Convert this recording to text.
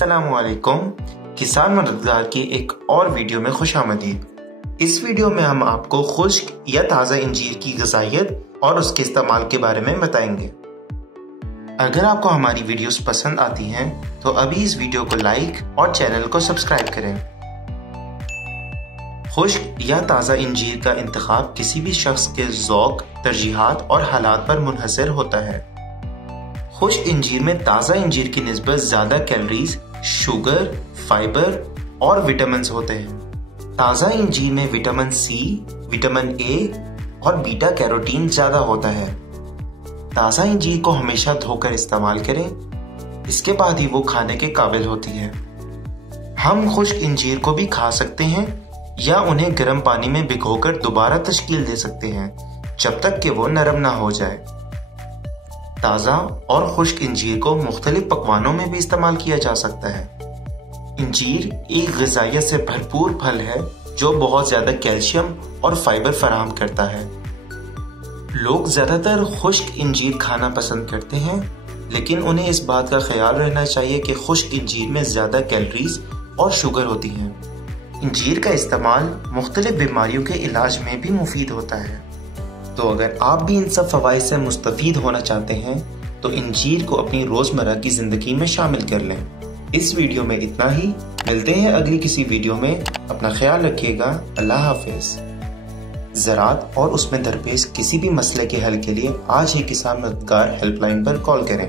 अस्सलामुअलैकुम। किसान मददगार की एक और वीडियो में खुशामदीद। इस वीडियो में हम आपको खुश्क या ताज़ा इंजीर की ग़िज़ाइयत और उसके इस्तेमाल के बारे में बताएंगे। अगर आपको हमारी वीडियोस पसंद आती हैं तो अभी इस वीडियो को लाइक और चैनल को सब्सक्राइब करें। खुश्क या ताज़ा इंजीर का इंतखाब किसी भी शख्स के ज़ौक़, तरजीहात और हालात पर मुनहसर होता है। खुश्क इंजीर में ताज़ा इंजीर की निस्बत ज़्यादा कैलोरीज, शुगर, फाइबर और विटामिन होते हैं। ताज़ा इंजीर में विटामिन सी, विटामिन ए और बीटा कैरोटीन ज़्यादा होता है। ताज़ा इंजीर को हमेशा धोकर इस्तेमाल करें, इसके बाद ही वो खाने के काबिल होती है। हम खुश्क इंजीर को भी खा सकते हैं या उन्हें गर्म पानी में भिगोकर दोबारा तश्कील दे सकते हैं जब तक कि वो नरम ना हो जाए। ताज़ा और खुश्क इंजीर को मुख्तलिफ पकवानों में भी इस्तेमाल किया जा सकता है। इंजीर एक ग़िज़ाइयत से भरपूर फल है जो बहुत ज़्यादा कैल्शियम और फाइबर फराहम करता है। लोग ज़्यादातर खुश्क इंजीर खाना पसंद करते हैं, लेकिन उन्हें इस बात का ख्याल रहना चाहिए कि खुश्क इंजीर में ज़्यादा कैलोरीज और शुगर होती हैं। इंजीर का इस्तेमाल मुख्तलिफ बीमारियों के इलाज में भी मुफीद होता है। तो अगर आप भी इन सब फ़वाइद से मुस्तफ़ीद होना चाहते हैं तो इंजीर को अपनी रोज़मर्रा की ज़िंदगी में शामिल कर लें। इस वीडियो में इतना ही। मिलते हैं अगली किसी वीडियो में। अपना ख्याल रखिएगा। अल्लाह हाफ़िज़। ज़राअत और उसमें दरपेश किसी भी मसले के हल के लिए आज ही किसान मददगार हेल्पलाइन पर कॉल करें।